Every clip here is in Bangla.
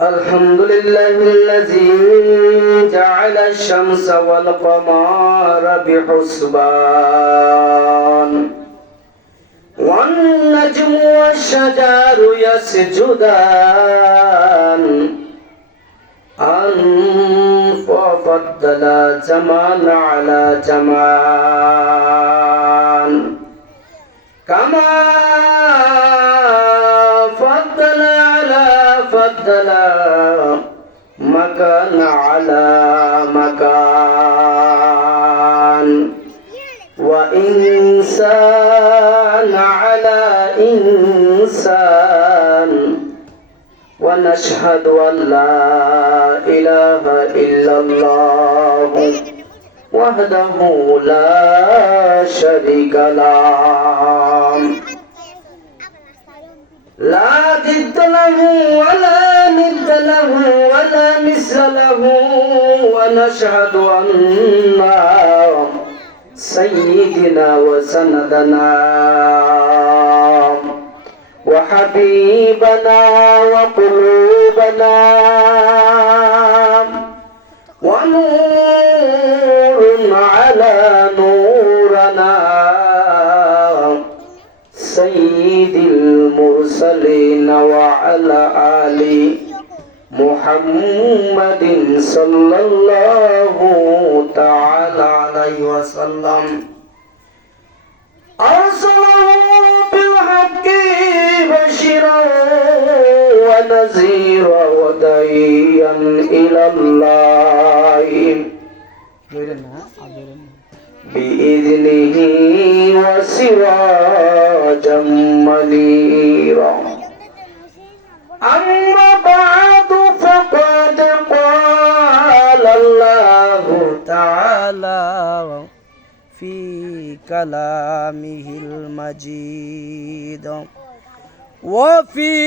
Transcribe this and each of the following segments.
الحمد لله الذي جعل الشمس والقمر بحسبان والنجم والشجر يسجدان ففضل زمان على زمان كما فضل مكان على مكان وإنسان على إنسان ونشهد أن لا إله إلا الله وحده لا شريك له لا ضد له ولا ند له ولا مثل له ونشهد أن سيدنا وسندنا وحبيبنا وقلوبنا ونور على نورنا سيد المرسلين وعلى آل محمد صلى الله تعالى عليه وسلم أرسله بالحق بشيرا ونذيرا وداعيا إلى الله بإذنه وسراجا منيرا أما بعد فقد قال الله تعالى في كلامه المجيد وفي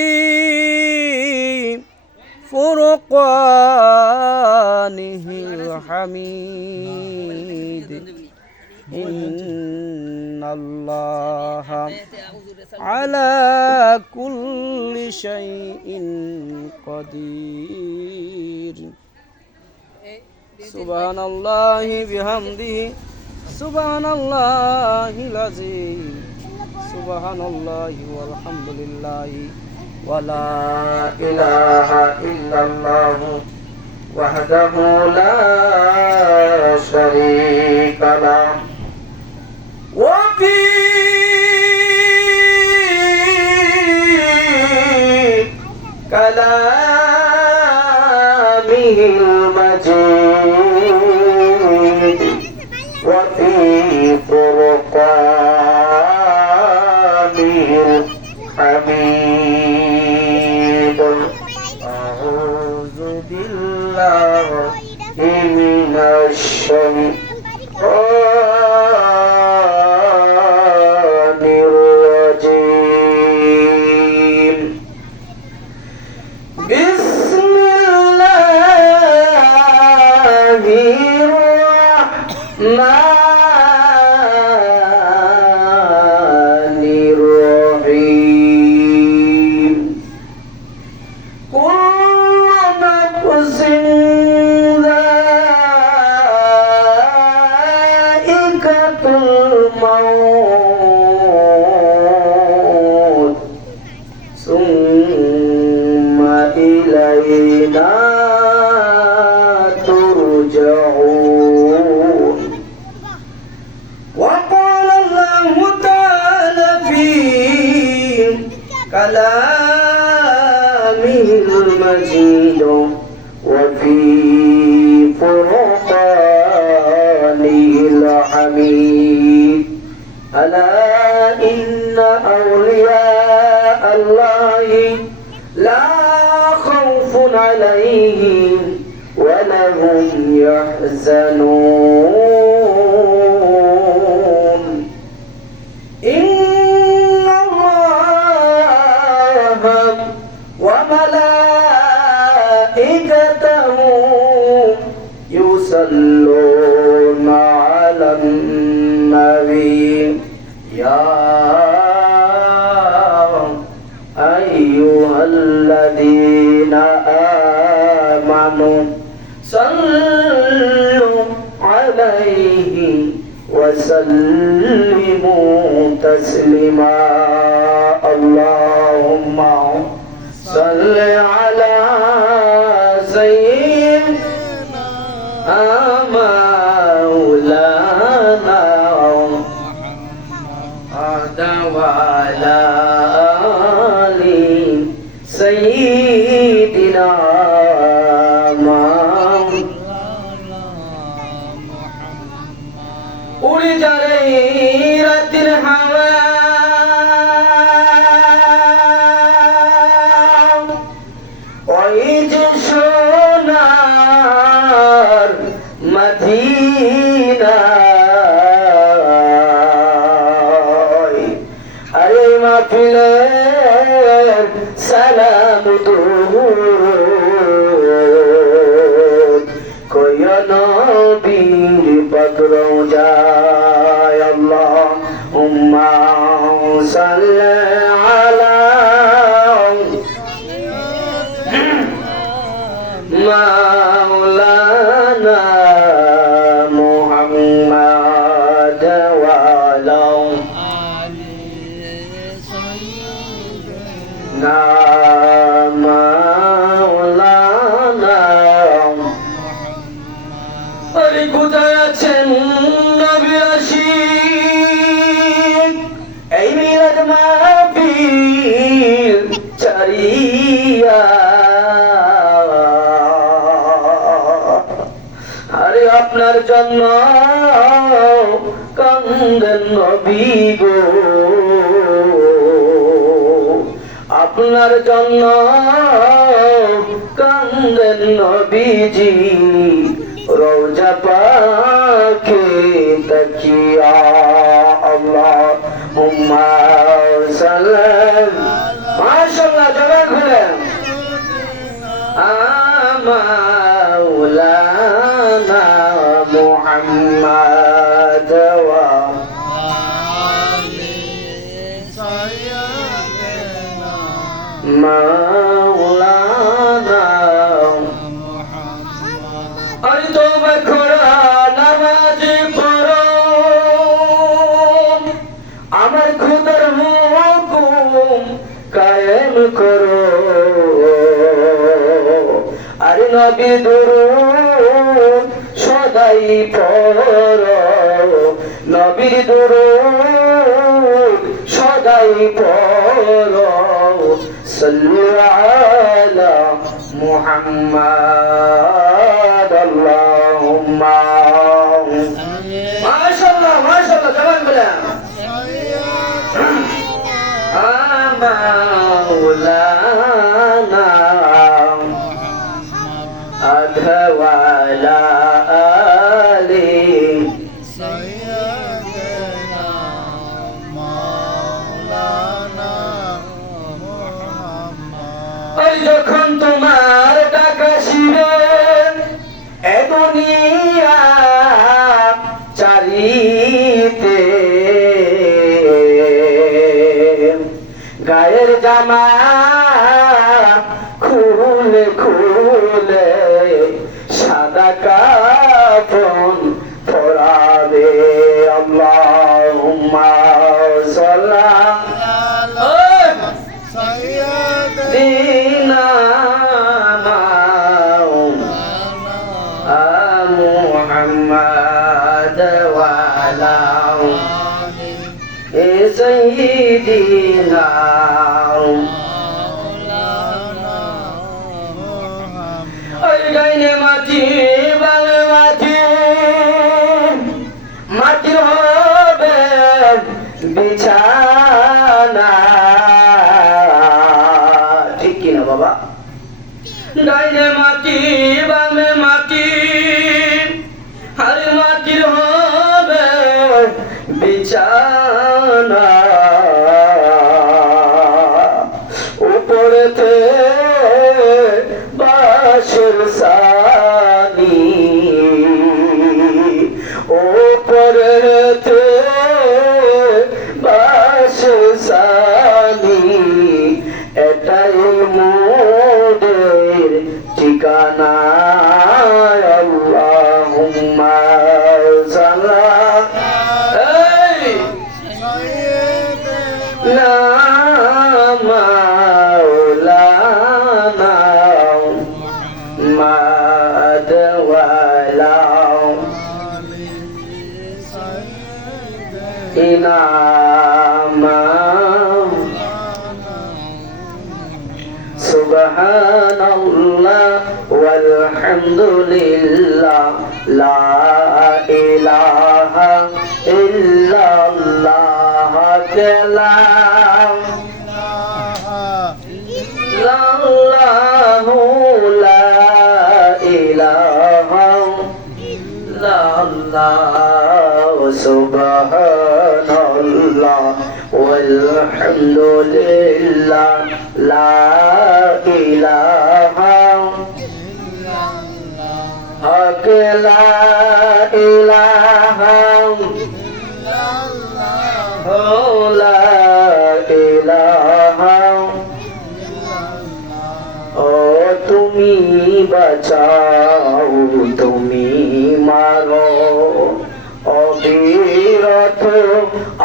فرقانه الحميد إن الله على كل شيء قدير سبحان الله بحمده سبحان الله العظيم سبحان الله والحمد لله ولا إله إلا الله وحده لا شريك له وفي كلامه المجيد وفي فرقانه الحميد أعوذ بالله من الشيطان الرجيم بسم الله الرحمن الرحيم كل نفس ذائقة الموت ثم إلينا ترجعون وقال الله تعالى في كلامه المجيد وفي فرقانه الحميد ألا إن أولياء الله لا خوف عليهم ولا هم يحزنون إن الله وملائكته يصلون على النبي يا أيها الذين وسلموا تسليما اللهم صل على سيدنا مولانا محمد وعلى آل سيدنا উড়ে যারে রাতের হাওয়া ওই যে সোনার মদিনা আরে মাহফিলের সালাম দুরূদ কইয়া নবীর পাক রওজায় আল্লাহুম্মা সাল্লি আলা মাওলানা মুহাম্মদ ওয়া আলা আলি মাওলানা আরে কোথায় আছেন নবী আশিক এই মিলাদ মাহফিল চারিয়া আরে আপনার জন্য কান্দেন নবী গো আপনার জন্য কান্দেন নবীজি রওজা পাকে তাকিয়া আল্লাহুম্মা সাল্লাম মাশাআল্লাহ জবান খুলেন মাওলানা মুহাম্মদ ওয়া আলি সাইয়্যিদিনা মাওলানা আরে তোবা করো নামাজ পড়ো আমার খোদার হুকুম কায়েম করো আরে নবী দুরূদ সদাই পড়ো নবীর দুরূদ সদাই পড়ো সাল্লু আলা মুহাম্মদ আল্লাহুম্মা মাশাআল্লাহ মাশাআল্লাহ জবান বলেন মাওলানা আধওয়ালা আলি সাইয়্যিদিনা মাওলানা মুহাম্মদ ওই যখন তোমার ডাক আসিবে এ দুনিয়া চারিতে গায়ের জামা খুলে খুলে সাদা কাফন পরাবে আল্লাহুম্মা সাল্লি সাইয়্যিদিনা মুহাম্মদ ওয়া আলা আলি সাইয়্যিদিনা ডাইনে মাটি বামে মাটি মাটির হবে বিছানা ঠিক কিনা বাবা ডাইনে মাটি বামে মাটি আর মাটির হবে বিছানা উপরেতে বাঁশের সানি উপরেতে বাঁশের সানি এটাই মোদের ঠিকানা আল্লাহুম্মা সাল্লি مولانا محمد وعلى إنما سبحان الله والحمد لله لا إله إلا الله كلام لا الله لا إله إلا الله سبحان الله والحمد لله لا إله حق لا إله لا إله ও তুমি বাঁচাও তুমি মারো অবিরত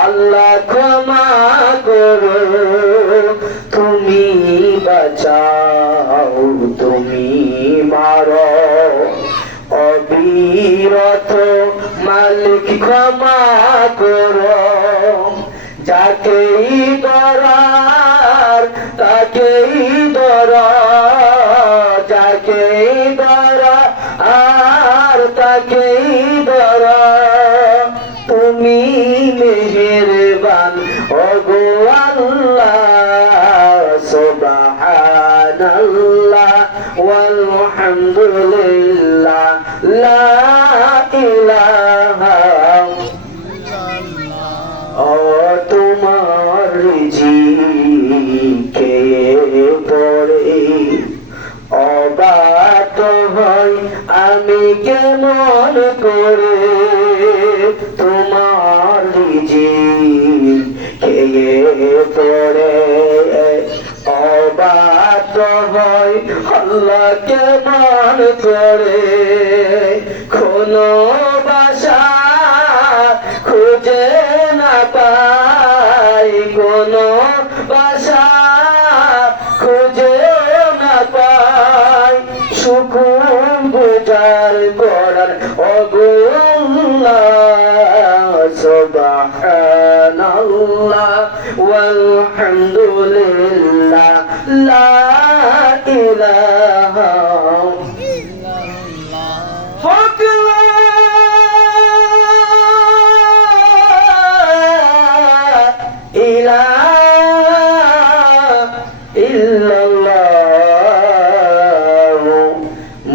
আল্লাহ ক্ষমা করো তুমি বাঁচাও তুমি মারো অবিরত মালিক ক্ষমা করো যাকেই দরার তাকেই দরা যাকেই দরা আর তাকেই দরা তুমি মেহেরবান ওগো আল্লাহ সুবহানাল্লাহ ওয়ালহামদুলিল্লাহ লা ইলাহা ও তোমার রিজিকে পড়ে অবাক হই আমি কেমন করে তোমার রিজিকে পড়ে অবাক হই আল্লাহ কেমন করে কোনো বাসা খুঁজে না পাই কোনো বাসা খুঁজে না পাই সুকুন বুঝার করার অগুল্লাহ সুবহানাল্লাহ ওয়ালহামদুলিল্লাহ লা ইলাহা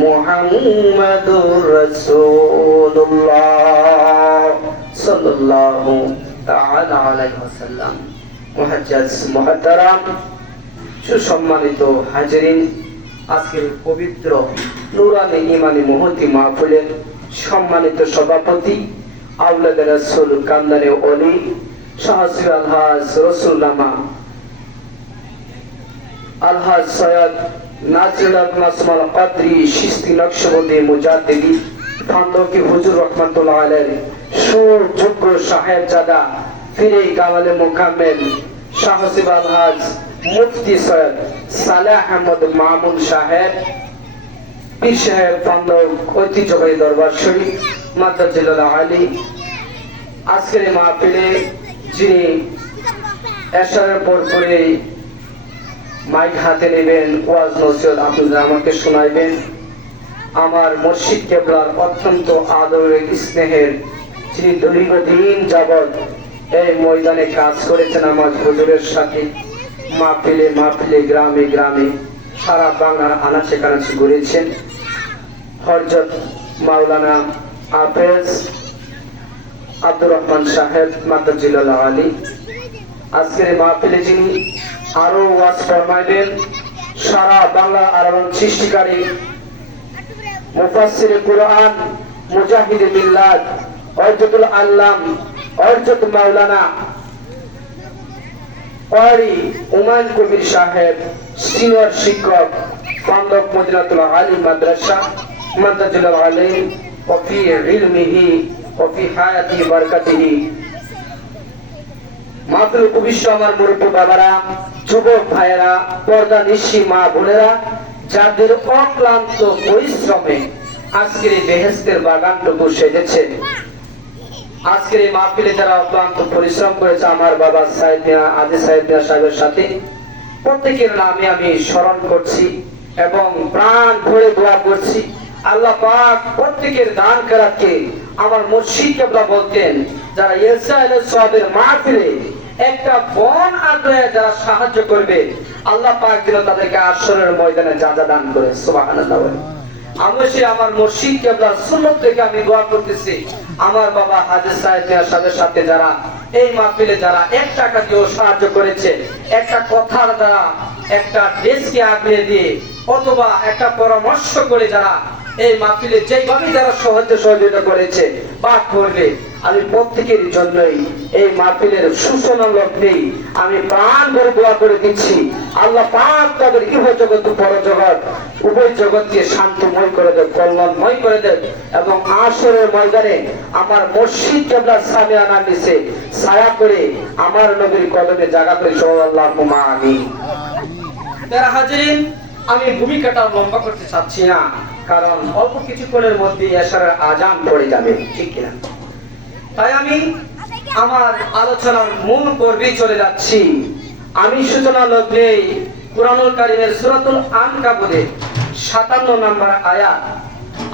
মুহাম্মাদুর রাসূলুল্লাহ সাল্লাল্লাহু তাআলা আলাইহি ওয়াসাল্লাম। মুহাজ্জাজ মুহতারাম সুসম্মানিত হাজিরিন, আজকের পবিত্র নুরানি ইমানি মুহতি মাহফিলের সম্মানিত সভাপতি আওলাদে রাসূল কান্দারে ওলি শাহসির আলহাজ রসুল্লামা আলহাজ সৈয়দ নাজিরুল নাসমাল কাদরি চিশতি নকশবন্দি মুজাদ্দিদি ফান্দকি হুজুর রহমাতুল্লাহ আলাইহি সুযোগ্য সাহেবজাদা ফিরে কামালে মুকাম্মেল শাহসিব আলহাজ মুফতি সৈয়দ সালেহ আহমদ মামুন সাহেব পীর সাহেব ফান্দক ঐতিহ্যবাহী দরবার শরীফ মাদ্রাজিল আলী। আজকের এই মাহফিলে যিনি এশারের পর করে মাইক হাতে নেবেন, ওয়াজ নসিহত আপনাদের আমাকে শোনাইবেন, আমার মুর্শিদ কেবলার অত্যন্ত আদরের স্নেহের যিনি দীর্ঘদিন যাবৎ এই ময়দানে কাজ করেছেন আমার হুজুরের সাথে, মাহফিলে মাহফিলে গ্রামে গ্রামে সারা বাংলার আনাচে কানাচে ঘুরেছেন, হযরত মাওলানা হাফেজ আব্দুর রহমান সাহেব মাদ্রাজিল আলী। আজকের এই মাহফিলে যিনি আরো ওয়াজ ফরমাইবেন সারা বাংলা আরব সৃষ্টিকারী মুফাসসিরে কুরআন মুজাহিদে মিল্লাত হযরতুল আল্লাম হযরত মাওলানা ওয়ারি উমাইল কবির সাহেব সিনিয়র শিক্ষক ফান্দক মদিনাতুল আলী মাদ্রাসা মাদ্রাজিল আলী ওয়া ফি ইলমিহি ওয়া ফি হায়াতি বারাকাতিহি মাহফিল উপবিষ্ট আমার মুরব্বী বাবারা, যুবক ভাইয়েরা, পর্দা নিশি মা বোনেরা, যাদের অক্লান্ত পরিশ্রমে আজকের এই বেহেশতের বাগানটুকু সেজেছে, আজকের এই মাহফিলে যারা অক্লান্ত পরিশ্রম করেছে আমার বাবা সাইদ মিয়া, আজি সাইদ মিয়া সাহেবের সাথে প্রত্যেকের নামে আমি স্মরণ করছি এবং প্রাণ ভরে দোয়া করছি। আল্লাহ পাক প্রত্যেকের দান করাকে আমার মুর্শিদ কেবলা বলতেন, যারা ইরশাদুল সাহাবের মাহফিলে একটা বন আগ্রহে যারা সাহায্য করবে, আল্লাহ পাক যেন তাদেরকে আসরের ময়দানে যা দান করে। সুবহানাল্লাহ। আমি সে আমার মুর্শিদ কেবলার সুন্নাত থেকে আমি দোয়া করতেছি, আমার বাবা হাজী সাহেব মিয়া সাহেবের সাথে যারা এই মাহফিলে যারা 1 টাকা দিয়েও সাহায্য করেছে, একটা কথার দ্বারা, একটা ড্রেসকে আগলে দিয়ে অথবা একটা পরামর্শ করে যারা এই মাহফিলে যেভাবে যারা সহযোগিতা করেছে বা করবে, আমি প্রত্যেকের জন্যই এই মাহফিলের সূচনা লগ্নেই আমি প্রাণ ভরে দোয়া করে দিচ্ছি, আল্লাহ পাক তাদের ইহজগৎ পরজগৎ উভয় জগৎকে শান্তময় করে দেয়, কল্যাণময় করে দেয় এবং আসরের ময়দানে আমার মসজিদ কেবলার সামিয়ানা নিচে ছায়া করে আমার নবীর কদমে জায়গা করে আল্লাহুম্মা আমিন। যারা হাজিরিন, আমি ভূমিকাটা লম্বা করতে চাচ্ছি না, কারণ অল্প কিছুক্ষণের মধ্যে এশারের আজান পড়ে যাবে, ঠিক কিনা? তাই আমি আমার আলোচনার মূল পর্বে চলে যাচ্ছি। আমি সূচনা লগ্নে কুরআনুল কারীমের সূরাতুল আনকাবুতের 57 নম্বর আয়াত,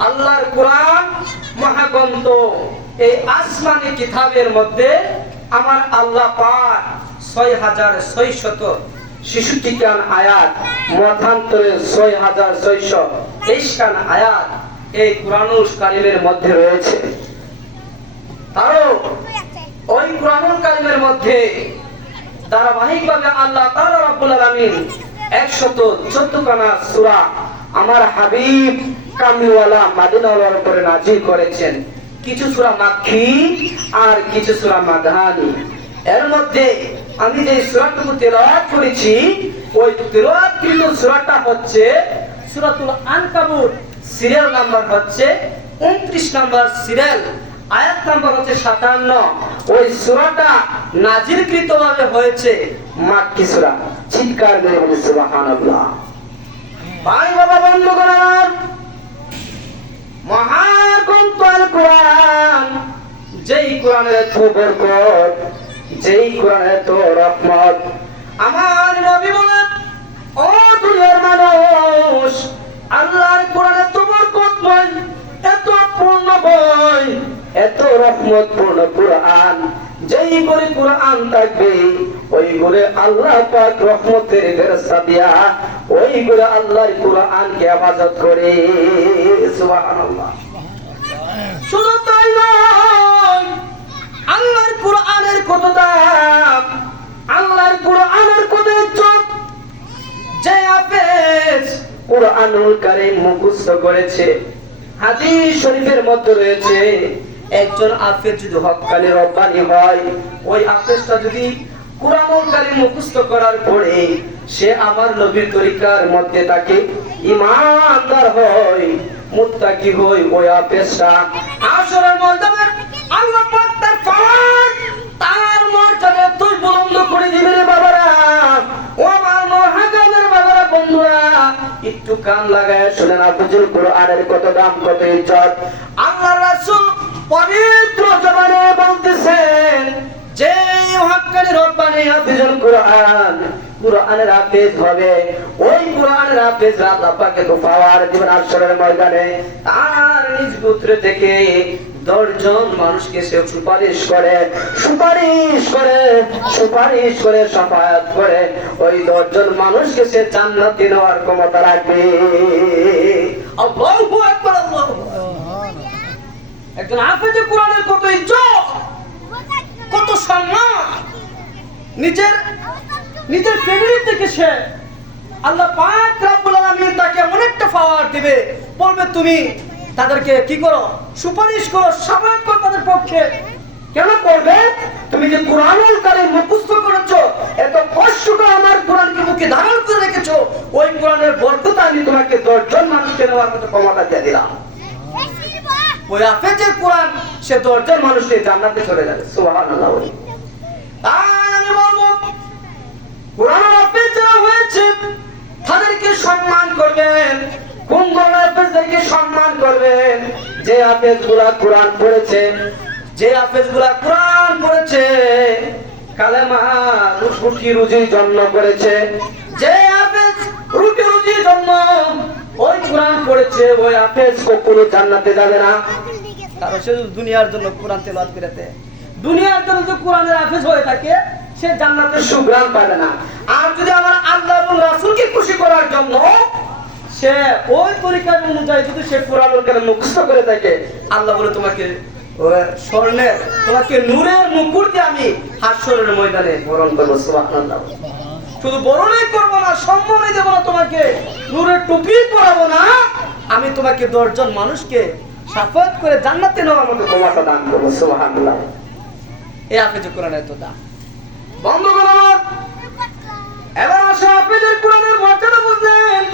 আল্লাহর কুরআন মহাগ্রন্থ, এই আসমানি কিতাবের মধ্যে আমার আল্লাহ পাক 6666 খান আয়াত, মতান্তরে 6623 খান আয়াত এই কুরআনুল কারীমের মধ্যে রয়েছে। আরো ওই কুরআনুল কারীমের মধ্যে ধারাবাহিকভাবে আল্লাহ তাআলা রব্বুল আলামিন 114 খানা সূরা আমার হাবিব কামলিওয়ালা মাদিনাওয়ালার উপরে নাযিল করেছেন। কিছু সূরা মাক্কি আর কিছু সূরা মাদানী। এর মধ্যে আমি যে সূরাটুকু তেলাওয়াত করেছি, ওই তেলাওয়াতকৃত সূরাটা হচ্ছে সূরাতুল আনকাবুত, সিরিয়াল নাম্বার হচ্ছে 29 নম্বর সিরিয়াল, আয়াত নাম্বার হচ্ছে 57। ওই সূরাটা নাজিলকৃত ভাবে হয়েছে মাক্কি সূরা। চিৎকার করে বলি সুবহানাল্লাহ। ভাই বাবা বন্ধুগণ, মহাগ্রন্থ আল কোরআন, যেই কোরআনের এত বরকত, যেই কোরআনের এত রহমত, আমার নবী বলেন, ও দুনিয়ার মানুষ, আল্লাহর কোরআন এত বরকতময়, এত পূর্ণ বই, এত রহমতপূর্ণ কোরআন, যেই ঘরে কোরআন থাকবে ওই ঘরে আল্লাহ পাক রহমতের ফেরেশতা দিয়া ওই ঘরে আল্লাহর কোরআনকে হেফাজত করে। সুবহানাল্লাহ। শুধু তাই নয়, আল্লাহর কোরআনের কত দাম, আল্লাহর কোরআনের কত ইজ্জত। যে হাফেজ কোরআনুল কারীম মুখস্থ করেছে, হাদিস শরীফের মধ্যে রয়েছে, একজন হাফেজ যদি হক্কানি রব্বানি হয়, ওই হাফেজটা যদি কুরআনুল কারীম মুখস্থ করার পরে সে আমার নবীর তরিকার মধ্যে থাকে, ঈমানদার হয়, মুত্তাকি হয়, ওই হাফেজটা আসরের ময়দানে আল্লাহ পাক তার ফরজ, তার মর্যাদা তুই বুলন্দ করে দিবেন। রে বাবারা, ও আমার মহাজ্ঞানের বাবারা, বন্ধুরা, একটু কান লাগায় শুনেন, হাফেজুল কোরআনের কত দাম, কত ইজ্জত। আল্লাহর রাসূল পবিত্র জবানে বলতেছেন, যে হক্কানি রব্বানি হাফেজুল কোরআন, কোরআনের হাফেজ হবে, ওই কোরআনের হাফেজ আল্লাহ পাক এত পাওয়ার দিবেন আসরের ময়দানে, তার নিজ গোত্র থেকে 10 জন মানুষকে সে সুপারিশ করে, সুপারিশ করে, সুপারিশ করে, শাফায়াত করে, ওই 10 জন মানুষকে সে জান্নাতে নেওয়ার ক্ষমতা রাখবে। আল্লাহু আকবার, আল্লাহু আকবার। একজন হাফেজে কোরআনের কত ইজ্জত, কত সম্মান, নিজের ফ্যামিলি থেকে সে আল্লাহ পাক রব্বুল আলামিন তাকে অনেকটা পাওয়ার দিবে, বলবে তুমি তাদেরকে কি করো, সুপারিশ করো, শাফায়াত করো তাদের পক্ষে। কেন করবে? তুমি যে কুরআনুল কারীম মুখস্থ করেছো, এত কষ্ট করে আমার কোরআনকে মুখে ধারণ করে রেখেছো, ওই কোরআনের বরকতে আমি তোমাকে 10 জন মানুষকে নেওয়ার মতো ক্ষমতা দিয়ে দিলাম। ওই হাফেজের কোরআন সে 10 জন মানুষকে জান্নাতে চলে যাবে। সুবহানাল্লাহ। তাই যে হাফেজগুলা কোরআন পড়েছে, যে হাফেজগুলা কোরআন পড়েছে, কালেমা রুটি রুজির জন্য করেছে, যে হাফেজ রুটি রুজির জন্য ওই কোরআন পড়েছে, ওই হাফেজ কখনো জান্নাতে যাবে না। কারণ সে দুনিয়ার জন্য কোরআন তেলাওয়াত করেছে, দুনিয়ার জন্য যদি কোরআনের হাফেজ হয়ে থাকে সে জান্নাতের সুগ্রাণ পাবে না। আর যদি আমার আল্লাহ এবং রাসূলকে খুশি করার জন্য সে ওই তরিকার অনুযায়ী যদি সে কোরআনুল কারীম মুখস্থ করে থাকে, আল্লাহ বলে তোমাকে স্বর্ণের, তোমাকে নূরের মুকুট দিয়ে আমি হাশরের ময়দানে বরণ করবো। সুবহানাল্লাহ। শুধু বরণই করবো না, সম্মানই দেবো না, তোমাকে নূরের টুপি পরাবো না, আমি তোমাকে 10 জন মানুষকে শাফাত করে জান্নাতে নেওয়ার মতো ক্ষমতা দান করবো। সুবহানাল্লাহ। এই হাফেজ কোরআনের তো দা। বন্ধুগণ আমার, এবার আসো হাফেজের কোরআনের মর্যাদা বুঝলেন।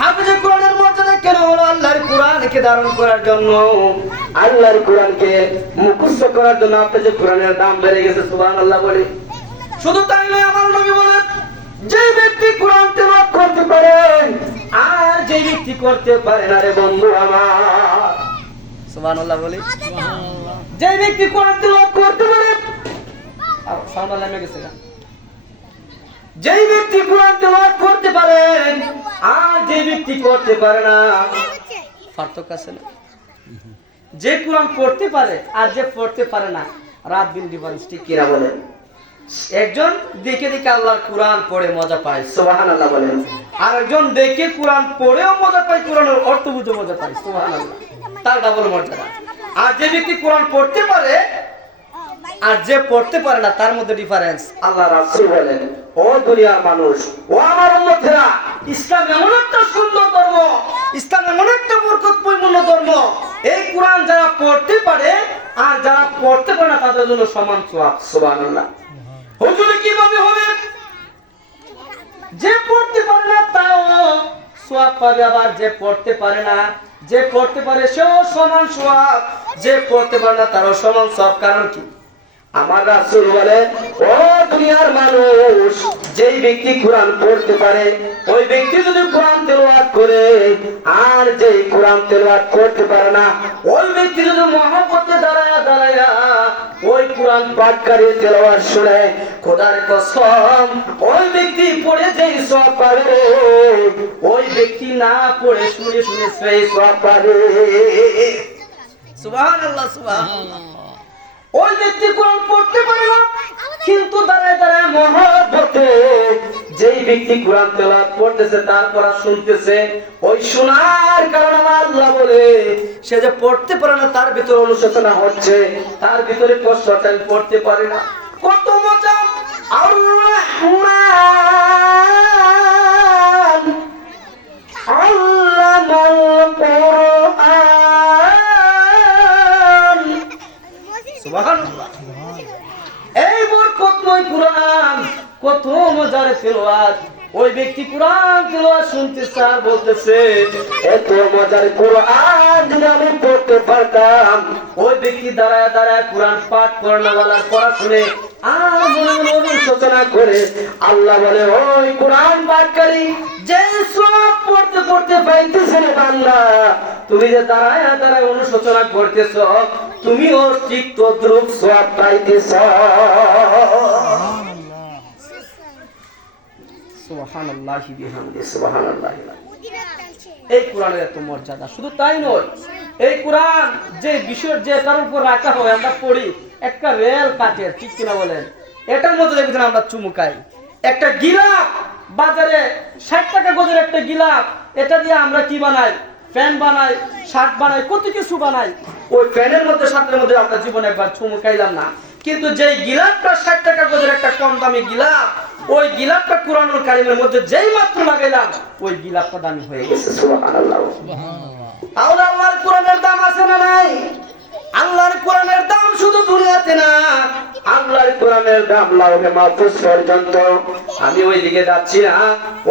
হাফেজের কোরআনের মর্যাদা কেন হলো? আল্লাহর কোরআনকে ধারণ করার জন্য, আল্লাহর কোরআনকে মুখস্থ করার জন্য হাফেজের কোরআনের দাম বেড়ে গেছে। সুবহানাল্লাহ বলি। শুধু তাই নয়, আমার নবী বলেন যে ব্যক্তি কোরআন তেলাওয়াত করতে পারে আর যে ব্যক্তি করতে পারে না রে বন্ধু আমার, সুবহানাল্লাহ বলি, যে ব্যক্তি কোরআন তেলাওয়াত করতে পারে, সাউন্ড নেমে গেছে, যেই ব্যক্তি কোরআন তেলাওয়াত করতে পারে আর যে ব্যক্তি করতে পারে না, পার্থক্য আছে না? যে কোরআন পড়তে পারে আর যে পড়তে পারে না, রাত দিন ডিফারেন্স, ঠিক কিনা বলেন? একজন দেখে দেখে আল্লাহর কোরআন পড়ে মজা পায়, সুবহানাল্লাহ বলেন। আর একজন দেখে কোরআন পড়েও মজা পায়, কোরআনের অর্থ বুঝে মজা পায়, সুবহানাল্লাহ, তার ডাবল মর্যাদা। আর যে ব্যক্তি কোরআন পড়তে পারে আর যে পড়তে পারে না, তার মধ্যে ডিফারেন্স। আল্লাহ রাসূল বলেন, ও দুনিয়ার মানুষ, ও আমার উম্মতেরা, ইসলাম এমন একটা সুন্দর ধর্ম, ইসলাম এমন একটা বরকতপূর্ণ ধর্ম, এই কোরআন যারা পড়তে পারে আর যারা পড়তে পারে না তাদের জন্য সমান সওয়াব। সুবহানাল্লাহ। হুজুর কিভাবে হবে? যে পড়তে পারে না তাও সওয়াব পাবে, আবার যে পড়তে পারে না, যে পড়তে পারে সেও সমান সওয়াব, যে পড়তে পারে না তারও সমান সওয়াব। কারণ কি? আমার রাসূল বলে, ও দুনিয়ার মানুষ, যেই ব্যক্তি কোরআন পড়তে পারে ওই ব্যক্তি যদি কোরআন তেলাওয়াত করে আর যেই কোরআন তেলাওয়াত করতে পারে না ওই ব্যক্তি যদি মহব্বতে দাঁড়ায়া দাঁড়ায়া ওই কোরআন পাঠকারী তেলাওয়াত শুনে, খোদার কসম ওই ব্যক্তি পড়ে যেই সওয়াব পাবে ওই ব্যক্তি না পড়ে শুনে শুনে সেই সওয়াব পাবে। সুবহানাল্লাহ, সুবহানাল্লাহ। ওই ব্যক্তি কোরআন পড়তে পারে না কিন্তু দাঁড়ায় দাঁড়ায় মহব্বতে যেই ব্যক্তি কোরআন তেলাওয়াত পড়তেছে তারপর শুনতেছে, ওই শোনার কারণে আমার আল্লাহ বলে সে যে পড়তে পারে না তার ভিতরে অনুশোচনা হচ্ছে, তার ভিতরে কষ্ট হচ্ছে, আমি পড়তে পারি না। কত মজা! আর রহমান আল্লামাল কোরআন। সুবহানাল্লাহ। এই বরকতময় কোরআন, কত মজার তেলাওয়াত। ওই ব্যক্তি কোরআন তেলাওয়াত শুনতেছে আর বলতেছে, এত মজার কোরআন যদি আমি পড়তে পারতাম। ওই ব্যক্তি দাঁড়ায় দাঁড়ায় কোরআন পাঠ করনাওয়ালার পড়া শুনে আর মনে মনে অনুশোচনা করে আল্লাহ বলে, ওই কোরআন পাঠকারী যে সওয়াব পড়তে পড়তে পাইতেছে রে বান্দা, তুমি যে দাঁড়ায় দাঁড়ায় অনুশোচনা করতেছ তুমিও ঠিক তদ্রূপ সওয়াব পাইতেছ। সুবহানাল্লাহি বিহামদি। সুবহানাল্লাহ। এই কোরআনের এত মর্যাদা। শুধু তাই নয়, এই কোরআন যে বিষয় যেটার উপর রাখা হয় আমরা পড়ি, একটা রেল কাঠের, ঠিক কিনা বলেন? এটার মধ্যে দেখবেন আমরা চুমুকাই। একটা গিলাপ বাজারে 60 টাকা গজের একটা গিলাপ, এটা দিয়ে আমরা কি বানাই? ফ্যান বানাই, শার্ট বানাই, কত কিছু বানাই। ওই ফ্যানের মধ্যে শার্টের মধ্যে আমরা জীবনে একবার চুমুকাইলাম না। কিন্তু যে গিলাপটা 60 টাকা গজের একটা কম দামি গিলাপ, ওই গিলাপটা কুরআনুল কারীমের মধ্যে যেই মাত্র লাগাইলাম ওই গিলাপটা দামি হয়ে গেছে। সুবহানাল্লাহ। তাহলে আল্লাহর কোরআনের দাম আছে না নাই? আল্লাহর কোরআনের দাম শুধু দুনিয়াতে না, আল্লাহর কোরআনের দাম লাউহে মাহফুজ পর্যন্ত। আমি ওই দিকে যাচ্ছি না,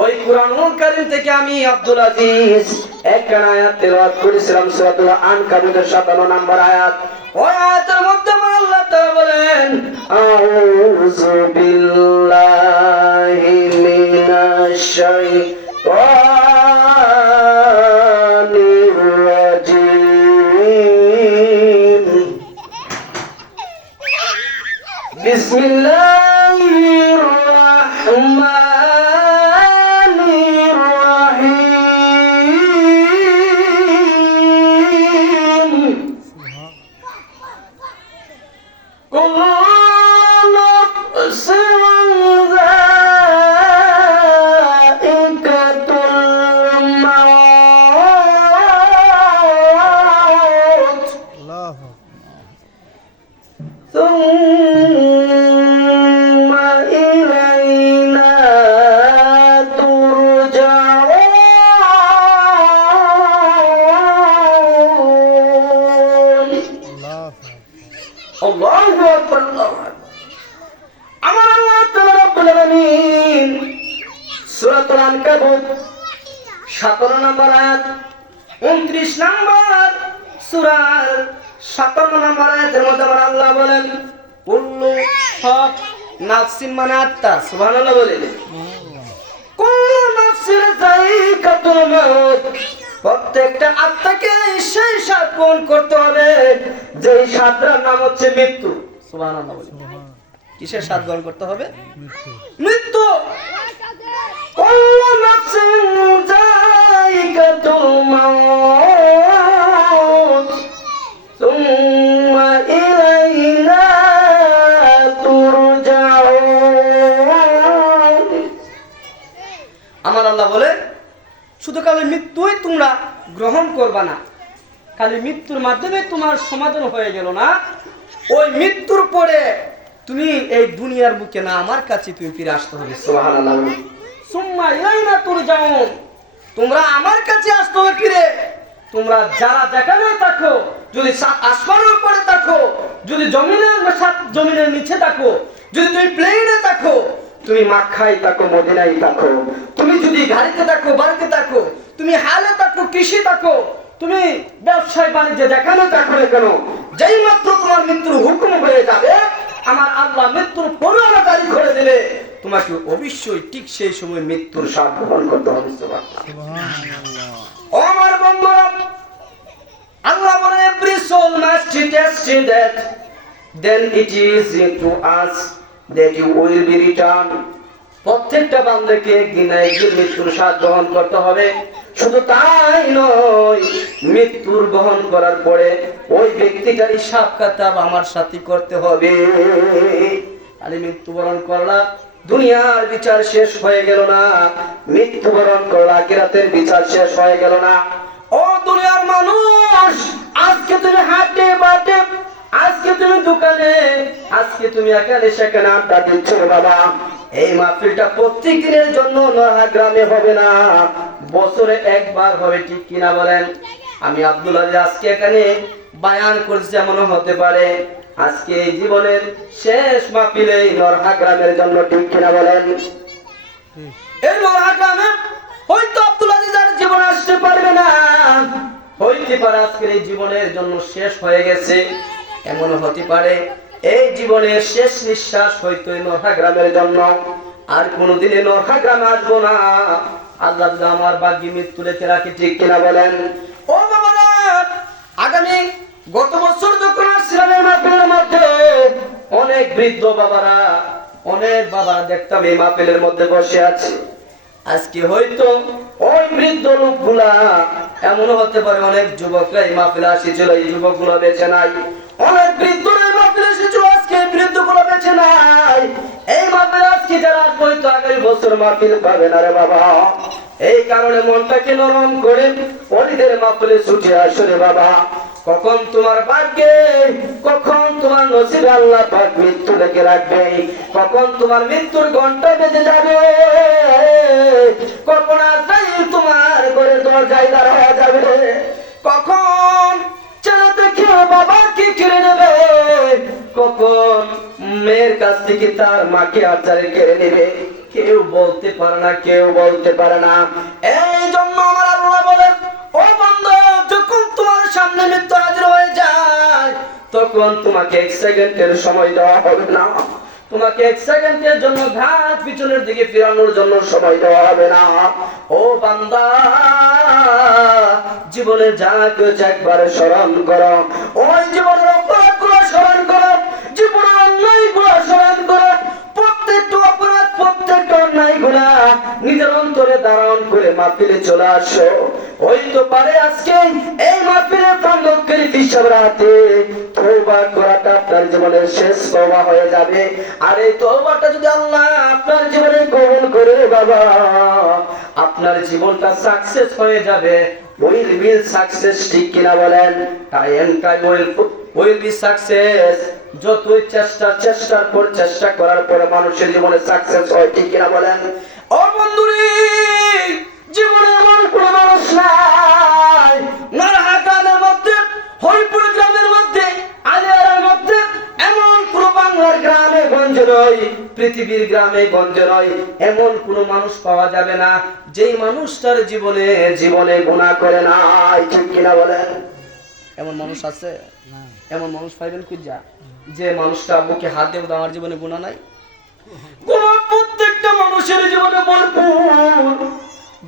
ওই কুরআনুল কারীম থেকে আমি আব্দুল আজিজ একটা আয়াত তেলাওয়াত করেছিলাম, সূরাতুল আনকাবুতের 57 নম্বর আয়াত। ওই আয়াতের মধ্যে আমার আল্লাহ তাআলা বলেন, আউযু বিল্লাহি মিনাশ শাইতানির রাজিম। বিসমিল্লাহির রহমানির রহিম কুল্লু নাফসিন যায়িকাতুল মাউত ثم إلينا ترجعون الله أكبر الله أكبر আমার আল্লাহ তাআলা রব্বুল আলামিন সূরাতুল আনকাবুত 17 নম্বর আয়াত 29 নম্বর সূরার 57 নম্বর আয়াতের মধ্যে আমার আল্লাহ বলেন কুল্লু সব নাফসিন মানে আত্মা সুবহানাল্লাহ বলেন কুল্লু নাফসিন যায়িকাতুল মাউত প্রত্যেকটা আত্মাকে সেই স্বাদ গ্রহণ করতে হবে যেই স্বাদটার নাম হচ্ছে মৃত্যু সুবহানাল্লাহ বলেন কিসের স্বাদ গ্রহণ করতে হবে মৃত্যু কুল্লু নাফসিন যায়িকাতুল মাউত ثم إلينا ترجعون আমার আল্লাহ বলে শুধু খালি মৃত্যুই তোমরা গ্রহণ করবা না খালি মৃত্যুর মাধ্যমে তোমার সমাধান হয়ে গেল না ওই মৃত্যুর পরে তুমি এই দুনিয়ার বুকে না আমার কাছে তুমি ফিরে আসতে হবে সুবহানাল্লাহ সুম্মা ইলাইনা তুরজাউন তোমরা আমার কাছে আসতে হবে ফিরে তোমরা যারা যেখানে থাকো যদি আসমানের উপরে থাকো যদি জমিনের নিচে থাকো যদি তুমি প্লেনে থাকো তুমি মক্কায় থাকো মদিনায় থাকো তুমি যদি গাড়িতে থাকো বাড়িতে থাকো তুমি হালে থাকো কৃষি থাকো তুমি ব্যবসায় বাণিজ্যে যেখানে থাকো না কেন যেই মাত্র তোমার মৃত্যুর হুকুম হয়ে যাবে আমার আল্লাহ মৃত্যুর পরোয়ানা জারি করে দিলে তোমাকে অবশ্যই ঠিক সেই সময় মৃত্যুর স্বাদ গ্রহণ করতে হবে সুবহানাল্লাহ ও আমার বন্ধুরা আল্লাহ বলে every soul must test that then it is to us that you will be returned প্রত্যেকটা বান্দাকে একদিন না একদিন মৃত্যুর স্বাদ গ্রহণ করতে হবে শুধু তাই নয় মৃত্যুর গ্রহণ করার পরে ওই ব্যক্তিটার হিসাব কিতাব আমার সাথে করতে হবে আরে মৃত্যুবরণ করলা দুনিয়ার বিচার শেষ হয়ে গেল না মৃত্যুবরণ করলা আখিরাতের বিচার শেষ হয়ে গেল না ও দুনিয়ার মানুষ আজকে তুমি হাটে বাটে আজকে তুমি দোকানে আজকে তুমি এখানে সেখানে আড্ডা দিচ্ছ বাবা এই মাহফিলটা প্রত্যেক দিনের জন্য নরহা গ্রামে হবে না বছরে একবার হবে ঠিক কিনা বলেন আমি আব্দুল আজিজ আজকে এখানে বায়ান করছি এমন হতে পারে আজকে এই জীবনের শেষ মাহফিলে নরহা গ্রামের জন্য ঠিক কিনা বলেন এই নরহা গ্রামে হয়তো আব্দুল আজিজ আর জীবন আসতে পারবে না হইতে পারে আজকের এই জীবনের জন্য শেষ হয়ে গেছে এমন হতে পারে এই জীবনের শেষ নিঃশ্বাস হয়তো এই নরহা গ্রামের জন্য আর কোনোদিন নরহা গ্রামে আসবো না আল্লাহ যদি আমার ভাগ্যে মৃত্যু রেখে রাখি ঠিক কিনা বলেন ও বাবারা আগামী গত বছর যখন আসছিলাম এই মাহফিলের মধ্যে অনেক বৃদ্ধ বাবারা অনেক বাবারা দেখতাম এই মাহফিলের মধ্যে বসে আছে আজকে হয়তো ওই বৃদ্ধ লোকগুলা এমন হতে পারে অনেক যুবকরা এই মাহফিলে আসছিল এই যুবকগুলো বেঁচে নাই অনেক বৃদ্ধরা এই মাহফিলে এসেছিল আজকে এই বৃদ্ধগুলো বেঁচে নাই এই মাহফিলে আজকে যারা আসবে হয়তো আগামী বছর মাহফিল পাবে না রে বাবা এই কারণে মনটাকে নরম করে ওলিদের মাহফিলে ছুটে আসো রে বাবা কখন তোমার ভাগ্যে কখন তোমার নসিবে আল্লাহ পাক মৃত্যু লিখে রাখবে কখন তোমার মৃত্যুর ঘন্টা বেজে যাবে কখন আজরাইল তোমার ঘরের দরজায় দাঁড়া যাবে কখন ছেলে থেকে বাবাকে কেড়ে নেবে কখন মেয়ের কাছ থেকে তার মাকে আচারে কেড়ে নেবে কেউ বলতে পারে না কেউ বলতে পারে না এই জন্য আমার আল্লাহ বলেন ও বান্দা যখন তোমার সামনে মৃত্যু হাজির হয়ে যায় তখন তোমাকে এক সেকেন্ডের সময় দেওয়া হবে না তোমাকে এক সেকেন্ডের জন্য ঘাট পিছনের দিকে ফিরানোর জন্য সময় দেওয়া হবে না ও বান্দা জীবনে যা কিছু একবার স্মরণ করো ওই জীবনের অপরাধগুলো স্মরণ করো জীবনের অন্যায়গুলো স্মরণ করো করে ধারণ করে মাহফিলে চলে আসো। হইতে পারে আজকে এই মাহফিলের প্রাঙ্গণকারী পিসাবের হাতে তওবা করাটা আপনার জীবনের শেষ তওবা হয়ে যাবে। আর এই তওবাটা যদি আল্লাহ আপনার জীবনে কবুল করে বাবা, আপনার জীবনটা সাকসেস হয়ে যাবে। উইল বি সাকসেস, ঠিক কিনা বলেন? Will be success. যতই চেষ্টার পর চেষ্টা করার পরে মানুষের জীবনে সাকসেস হয়, ঠিক কিনা বলেন? ও বন্ধুরে, জীবনে এমন কোন মানুষ নাই, নারহাকানের মধ্যে, হরিপুর গ্রামের মধ্যে, আলিয়ার মধ্যে, এমন কোন বাংলার গ্রামে গঞ্জ নয়, পৃথিবীর গ্রামে গঞ্জ নয়, এমন কোন মানুষ পাওয়া যাবে না যেই মানুষটার জীবনে গুনাহ করে নাই, ঠিক কিনা বলেন? এমন মানুষ আছে? এমন মানুষ পাইবেন খুঁজা যে মানুষটা বুকে হাত দিয়ে আমার জীবনে গুনাহ নাই? গুনাহ প্রত্যেকটা মানুষের জীবনে ভরপুর।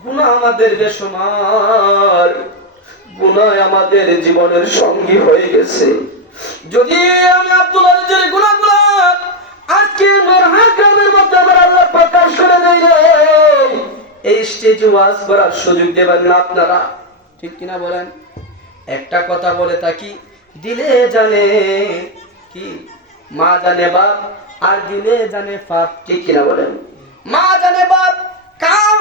গুনাহ আমাদের বেসমার, গুনাহ আমাদের জীবনের সঙ্গী হয়ে গেছে। যদি আমি আব্দুল আজিজের গুনাহগুলো আজকে নরহাকামের মধ্যে আমার আল্লাহ প্রকাশ করে দেয় রে, এই স্টেজে ওয়াজ করার সুযোগ দেবেন না আপনারা, ঠিক কিনা বলেন? একটা কথা বলে থাকি, দিলে জানে কি, মা জানে বাপ, আর দিলে জানে পাপ, ঠিক কিনা বলেন? মা জানে বাপ, কার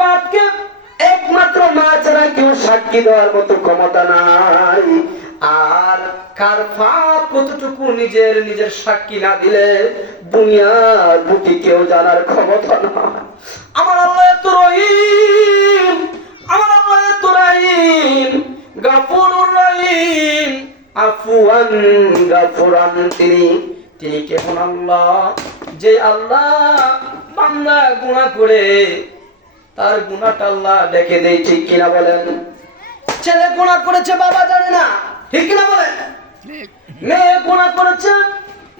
বাপকে একমাত্র মা ছাড়া কেউ সাক্ষী দেওয়ার মতো ক্ষমতা নাই। আর কার পাপ কতটুকু নিজের সাক্ষী না দিলে দুনিয়ার বুকে কেউ জানার ক্ষমতা নাই। আমার আল্লাহ এত রহিম, আমার আল্লাহ এত রহিম, গাফুরুর রহিম, আফওয়ান গাফুরান। তিনি কেমন আল্লাহ, যে আল্লাহ বান্দা গুনাহ করে তার গুনাহটা আল্লাহ দেখে দেয়, ঠিক কিনা বলেন? ছেলে গুনাহ করেছে, বাবা জানে না, ঠিক কিনা বলেন? মেয়ে গুনাহ করেছে,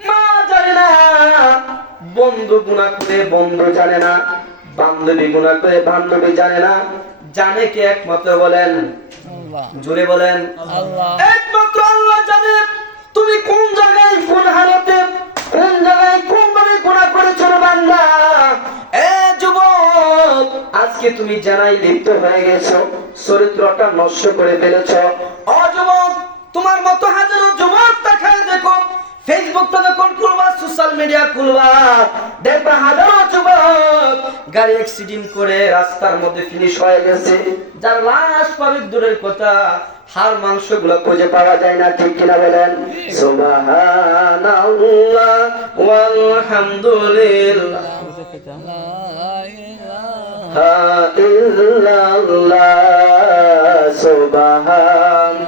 মা জানে না। বন্ধু গুনাহ করে বন্ধু জানে না, বান্ধবী গুনাহ করে বান্ধবী জানে না। জানে কে? একমাত্র বলেন, জোরে বলেন, আল্লাহ। একমাত্র আল্লাহ জানে তুমি কোন জায়গায়, কোন হালতে, কোন জায়গায়, কোন ভাবে গুনাহ করেছো বান্দা। এ যুবক, আজকে তুমি জানাই লিপ্ত হয়ে গেছো, চরিত্রটা নষ্ট করে ফেলেছো। ও যুবক, তোমার মতো হাজারো যুবক দেখায় দেখো, ফেসবুকটা যখন খুলবা, সোশ্যাল মিডিয়া খুলবা, দেখবা হাজারো যুবক গাড়ি অ্যাক্সিডেন্ট করে রাস্তার মধ্যে ফিনিশ হয়ে গেছে। যার লাশ পাবে দূরের কথা, হাড় মাংস গুলো খুঁজে পাওয়া যায় না, ঠিক কিনা বলেন? সুবহানাল্লাহ ওয়ালহামদুলিল্লাহ লা ইলাহা ইল্লাল্লাহ, সুবহানাল্লাহ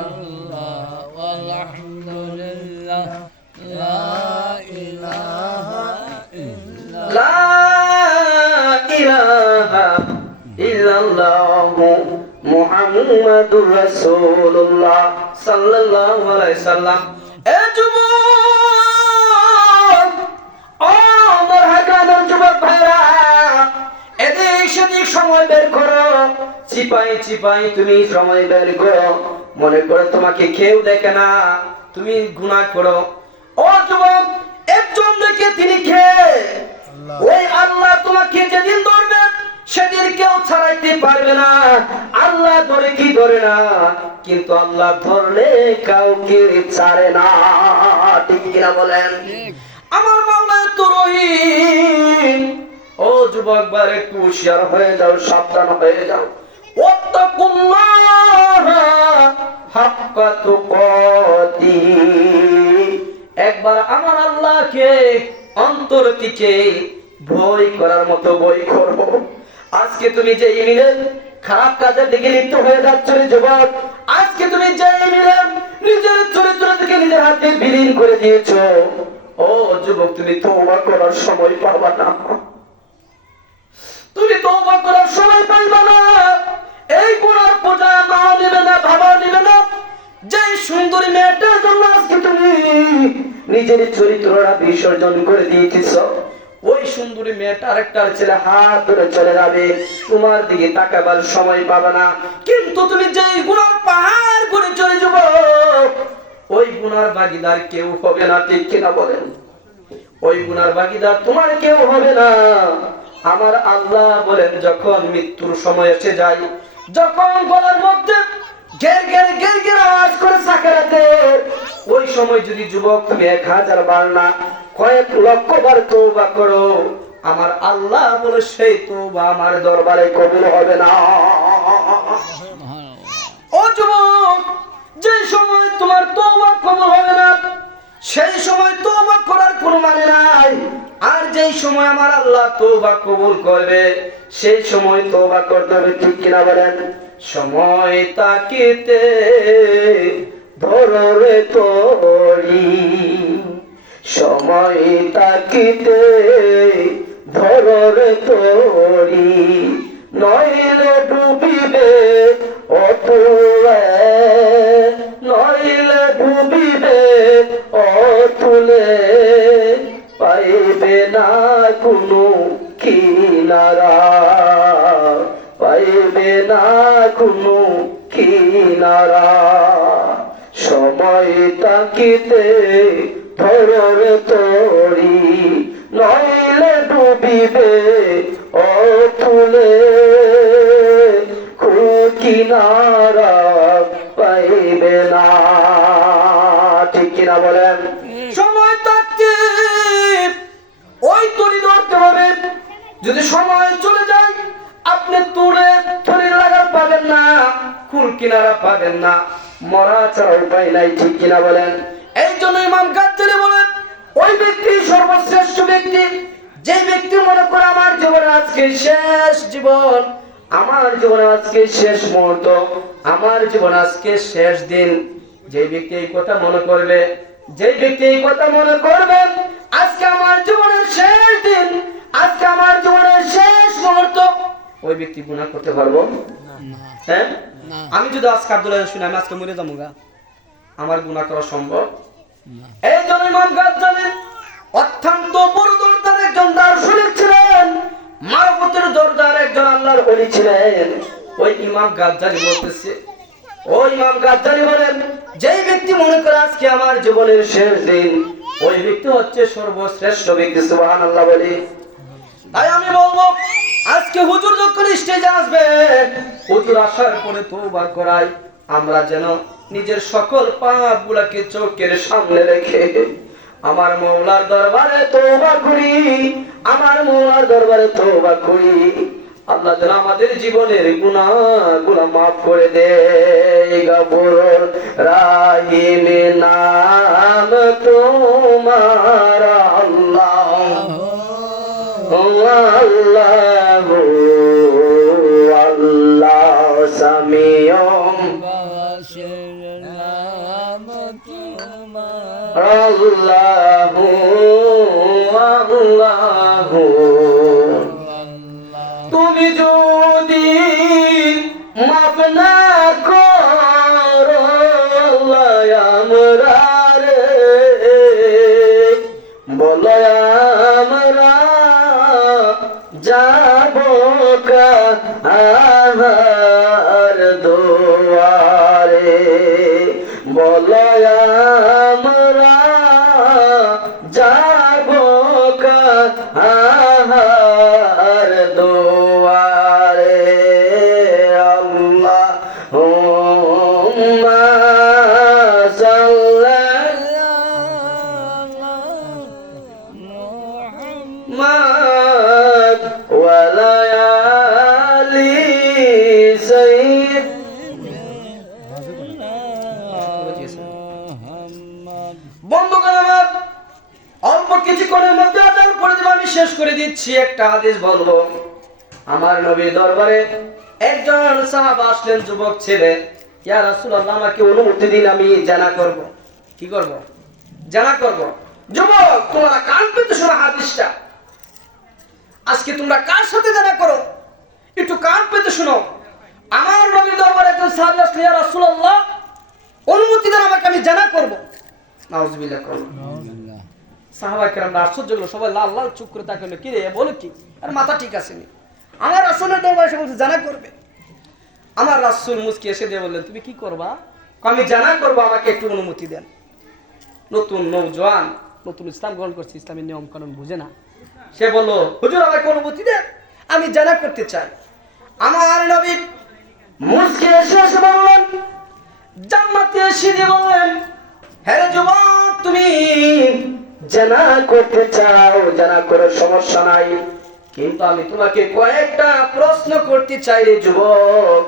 ওয়ালহামদুলিল্লাহ লা ইলাহা ইল্লাল্লাহ মুহাম্মাদুর রাসূলুল্লাহ সাল্লাল্লাহু আলাইহি সাল্লাম। এ যুবক, ও নরহাকানের যুবক ভাইরা, এদিক সেদিক সময় বের করো, চিপাই তুমি সময় বের করো। মনে করো তোমাকে কেউ দেখে না, তুমি গুনাহ করো। ও যুবক, একজন দেখে তিনি কে? ওই আল্লাহ তোমাকে যেদিন ধরবে সেদিন কেউ ছাড়াইতে পারবে না। আল্লাহ ধরে কি ধরে না, কিন্তু আল্লাহ ধরলে কাউকে ছাড়ে না, ঠিক কিনা বলেন? আমার মাওলা এত রহিম। ও যুবক বার, একটু হুঁশিয়ার হয়ে যাও, সাবধান হয়ে যাও। ওয়াত্তাকুল্লাহ হাক্কা তুকাতিহি, একবার আমার আল্লাহকে অন্তর থেকে ভয় করার মতো ভয় করো। আজকে তুমি যে খারাপ কাজের দিকে লিপ্ত হয়ে যাচ্ছ রে যুবক, আজকে তুমি যে নিজের চরিত্র থেকে নিজের হাতে বিলীন করে দিয়েছো, ও যুবক, তুমি তওবা করার সময় পাবা না, তুমি তওবা করার সময় পাইবা না। এই গুনার পূজা মা নেবে না, বাবা নেবে না। যে সুন্দরী মেয়েটার জন্য আজকে তুমি নিজের চরিত্রটা বিসর্জন করে দিয়েছিস, ওই সুন্দরী মেয়েটা আরেকটার ছেলে হাত ধরে চলে যাবে, তোমার দিকে তাকাবার সময় পাবে না। কিন্তু তুমি যেই গুনার পাহাড় করে চলে যাব, ওই গুনার ভাগীদার কেউ হবে না, ঠিক কিনা বলেন? ওই গুনার ভাগীদার তোমার কেউ হবে না। আমার আল্লাহ বলেন যখন মৃত্যুর সময় এসে যায়, যখন গলার মধ্যে গের গের গের গের আওয়াজ করে সাকারাতে, ওই সময় যদি যুবক তুমি 1000 বার না কয়েক লক্ষ বার তওবা করো, আমার আল্লাহ বলে সেই তওবা আমার দরবারে কবুল হবে না। ও যুবক, যে সময় তোমার তওবা কবুল হবে না সেই সময় তওবা করার কোনো মানে নাই। আর যেই সময় আমার আল্লাহ তওবা কবুল করবে সেই সময় তওবা করতে হবে, ঠিক কিনা বলেন? সময় তাকিতে ধরে তোরি, সময় তাকিতে ধরে তোরি, নইলে ডুবিবে অতুলে, নইলে ডুবিবে অতুলে, পাইবে না কোনো কিনারা, পাইবে না কোনো কিনারা। সময় তাকিতে ধরে তোরি, নইলে ডুবিবে অতুলে, কিনারা পাইবে না, ঠিক কিনা বলেন? সময় থাকতে ওই তরি ধরতে হবে। যদি সময় চলে যায় আপনি তুলে তরি লাগা পাবেন না, কুল কিনারা পাবেন না, মরা ছাড়া উপায় নাই, ঠিক কিনা বলেন? এই জন্য ইমাম গাজ্জালি বলেন ওই ব্যক্তি সর্বশ্রেষ্ঠ ব্যক্তি যে ব্যক্তি মনে করে আমার জীবনের আজকে শেষ জীবন, আমার জীবনে আজকে শেষ মুহূর্ত, আমার জীবন আজকে শেষ দিন, যে ব্যক্তি এই কথা মনে করবে, যে ব্যক্তি এই কথা মনে করবে আজকে আমার জীবনের শেষ দিন, আজকে আমার জীবনের শেষ মুহূর্ত, ওই ব্যক্তি গুনাহ করতে পারবো? হ্যাঁ, আমি যদি আজকে আব্দুল্লাহ শুনি আমি আজকে মরে যাবো গা, আমার গুনাহ করা সম্ভব? এই জন্য ইমাম গাজ্জালি অত্যন্ত বড় দরদার একজন দার্শনিক ছিলেন, মারফতের দরদার একজন আল্লাহর ওলি ছিলেন। ওই ইমাম গাজ্জালি বলতেছে, ওই ইমাম গাজ্জালি বলেন যেই ব্যক্তি মনে করে আজকে আমার জীবনের শেষ দিন, ওই ব্যক্তি হচ্ছে সর্বশ্রেষ্ঠ ব্যক্তি। সুবহানাল্লাহ বলি। তাই আমি বলবো আজকে হুজুর যখন স্টেজে আসবে, হুজুর আসার পরে তওবা করাই, আমরা যেন নিজের সকল পাপগুলোকে চোখের সামনে রেখে আমার মওলার দরবারে তওবা করি, আমার মওলার দরবারে তওবা করি। আল্লাহ যেন আমাদের জীবনের গুনাহগুলো maaf করে দেয়। গফুর রাহিম নাম তোমার আল্লাহ, আল্লাহু আল্লাহ সামিউম আল্লাহু আল্লাহু। তুমি যদি মাফ না করো আমরা রে, বলো আমরা যাব কার দুয়ারে, বলো আমরা যাব কার দুয়ারে। আল্লাহুম্মা সাল্লি মুহাম্মাদ ওয়া আলা আলি বন্ধুগণ আমার, অল্প কিছুক্ষণের মধ্যে আদান করে দেব, আমি শেষ করে দিচ্ছি। একটা হাদিস বলবো। আমার নবীর দরবারে একজন সাহাবা আসলেন, যুবক ছেলে, ইয়া রাসূলুল্লাহ আমাকে অনুমতি দিন, আমি জানা করব। কি করব? জানা করব। যুবক তোমরা কান পেতে শোনো হাদিসটা, আজকে তোমরা কার সাথে জানা করো একটু কান পেতে শোনো। আমার নবীর দরবারে একজন সাহাবী আসলেন, ইয়া রাসূলুল্লাহ অনুমতি দেন আমাকে, আমি জানা করব। নাউজুবিল্লাহ করো। সাহাবা কেরামরা আশ্চর্য হলো, সবাই লাল লাল চুপ করে তাকালো, কি রে বলো কি? আর মাথা ঠিক আছে নি? আমার রাসূলের দরবারে এসে বলছে জানা করবে। আমার রাসূল মুস্কি এসে দিয়ে বললেন তুমি কি করবা? আমি জানা করব, আমাকে একটু অনুমতি দেন। নতুন নওজোয়ান, নতুন ইসলাম গ্রহণ করছে, ইসলামের নিয়ম কানুন বুঝে না, সে বলল, হুজুর আমাকে অনুমতি দেন, আমি জানা করতে চাই। আমার নবী মুসকে এসে বললেন, জান্নাতে এসে দিয়ে বললেন, হ্যাঁ রে যুবক, তুমি জানা করতে চাও, জানা করে সমস্যা নাই, কিন্তু আমি তোমাকে কয়েকটা প্রশ্ন করতে চাই রে যুবক।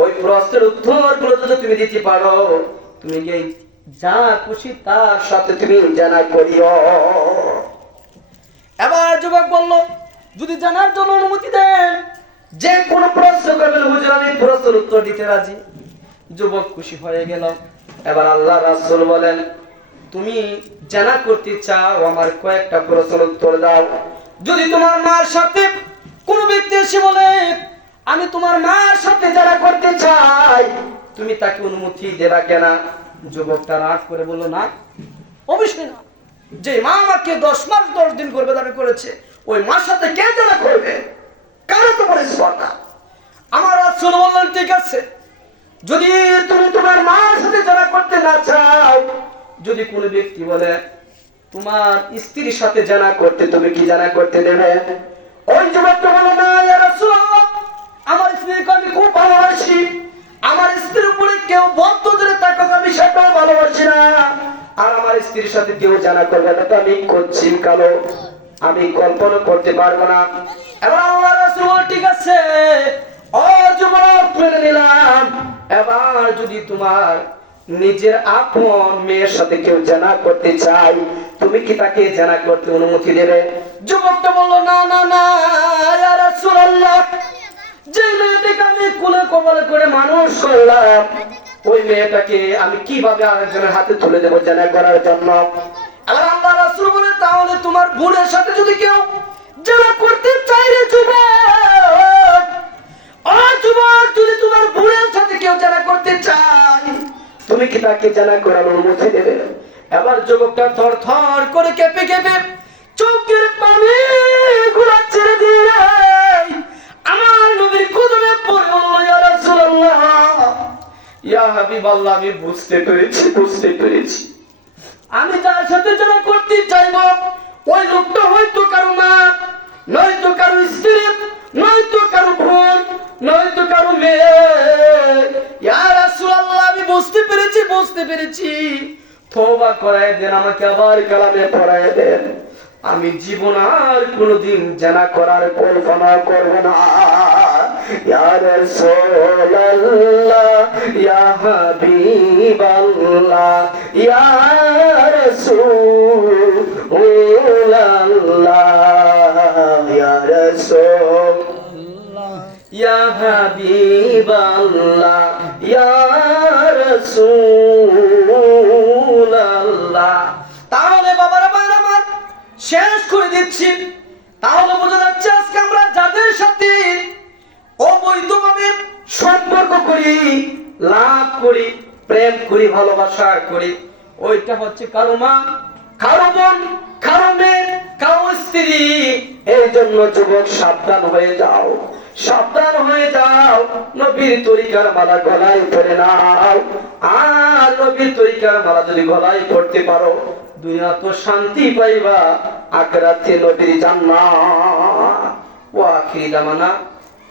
ওই প্রশ্নের উত্তরগুলো যদি তুমি দিতে পারো, তুমি এই যা খুশি তার সাথে তুমি জানা করিও। এবার যুবক বলল, যদি জানার জন্য অনুমতি দেন, যে কোনো প্রশ্ন করবেন হুজুর, আমি প্রশ্নের উত্তর দিতে রাজি। যুবক খুশি হয়ে গেল। এবার আল্লাহ রাসূল বলেন, তুমি জানা করতে চাও, আমার কয়েকটা প্রশ্নের উত্তর দাও। যদি তোমার মার সাথে কোনো ব্যক্তি এসে বলে, আমি তোমার মার সাথে জানা করতে চাই, তুমি তাকে অনুমতি দেবা কেন? যুবকটা রাগ করে বলল, না, অবশ্যই না। যে মা আমাকে 10 মাস 10 দিন করবে দাবি করেছে, ওই মার সাথে কে জানা করবে? কারো তো পরিষ্কার না। আমার রাসূল বললেন, ঠিক আছে, যদি তুমি তোমার মার সাথে জানা করতে না চাও, যদি কোনো ব্যক্তি বলে তোমার স্ত্রীর সাথে জানা করতে, তুমি কি জানা করতে দেবে? ওই যুবকটা বলে, না ইয়া রাসূলুল্লাহ, আমার স্ত্রীকে আমি খুব ভালোবাসি, আমার স্ত্রীর উপরে কেউ বদ্ধ ধরে তাকে আমি সেটাও ভালোবাসি না, আর আমার স্ত্রীর সাথে কেউ জানা করবে না, তো আমি করছি কালো, আমি কল্পনা করতে পারবো না। এবার আল্লাহ রাসূল বললেন, ঠিক আছে, ও যুবক, মেনে নিলাম। এবার যদি তোমার নিজের আপন মেয়ের সাথে কেউ জানা করতে চাই, তুমি কি তাকে জানা করতে অনুমতি দেবে? যুবকটা বলল, না না না ইয়া রাসূলুল্লাহ, যে মেয়েটাকে আমি কোলে কবলে করে মানুষ করলাম, ওই মেয়েটাকে আমি কিভাবে আরেকজনের হাতে তুলে দেবো জানা করার জন্য? আর আল্লাহ রাসূল বলে, তাহলে তোমার বোনের সাথে যদি কেউ জানা করতে চাই রে যুবক, ও যুবক, যদি তোমার বোনের সাথে কেউ জানা করতে চায়, তুমি কি তাকে জানা করার অনুমতি দেবে? এবার যুবকটা থর থর করে কেঁপে কেঁপে চোখের পানি গুলা ছেড়ে দিয়ে আমার নবীর কদমে পড়ে বলল, ইয়া রাসূলুল্লাহ, ইয়া হাবিবাল্লাহ, আমি বুঝতে পেরেছি। আমি যার সাথে জানা করতে চাইবো, ওই লোকটা হয়তো কারো মা, নয়তো কারো স্ত্রী, নয়তো কারো বোন, নয়তো কারো মেয়ে। ইয়া রাসূলুল্লাহ, আমি বুঝতে পেরেছি। তওবা করায় দেন, আমাকে আবার কালামে পড়ায় দেন। আমি জীবন আর কোনোদিন জানা করার কল্পনা করব না। ইয়া রাসূলুল্লাহ, ইয়া হাবিবাল্লাহ, ইয়া রাসূলুল্লাহ, ইয়া রাসূলুল্লাহ, ইয়া হাবিবাল্লাহ, ইয়া রাসূলুল্লাহ। তাহলে বাবারা ভাইরা আমার শেষ করে দিচ্ছি। তাহলে বোঝা যাচ্ছে আজকে আমরা যাদের সাথে অবৈধভাবে সম্পর্ক করি, লাভ করি, প্রেম করি, ভালোবাসা করি, ওইটা হচ্ছে কারো মা, কারো বোন, কারো মেয়ে, কারো স্ত্রী। এই জন্য যুবক সাবধান হয়ে যাও, সাবধান হয়ে যাও। নবীর তরিকার মালা গলায় পরে নাও, আর নবীর তরিকার মালা যদি গলায় পড়তে পারো, দুনিয়া তো শান্তি পাইবা, আখিরাতে নবীর জান্নাত। ওয়া আখিরি দামানা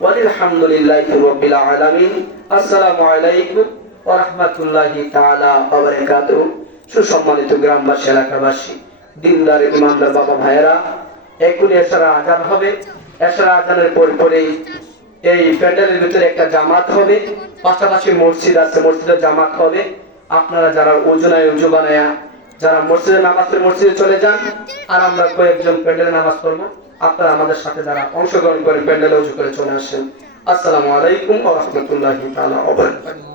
ওয়ালহামদুলিল্লাহি রাব্বিল আলামিন। আসসালামু আলাইকুম ওয়া রাহমাতুল্লাহি তাআলা ওয়া বারাকাতুহু। সুসম্মানিত গ্রামবাসী, এলাকাবাসী, দিনদার ইমানদার বাবা ভাইয়েরা, এখনই এশারা আজান হবে। এশারা আজানের পরেই এই প্যান্ডেলের ভিতরে একটা জামাত হবে, পাশাপাশি মসজিদ আছে, মসজিদের জামাত হবে। আপনারা যারা উজুনায় উজু বানায়া যারা মসজিদে নামাজ পড়ে মসজিদে চলে যান, আর আমরা কয়েকজন প্যান্ডেলে নামাজ পড়বো। আপনারা আমাদের সাথে যারা অংশগ্রহণ করে প্যান্ডেলে উজু করে চলে আসেন। আসসালামু আলাইকুম ওয়া রাহমাতুল্লাহি তাআলা ওয়া বারাকাতুহু।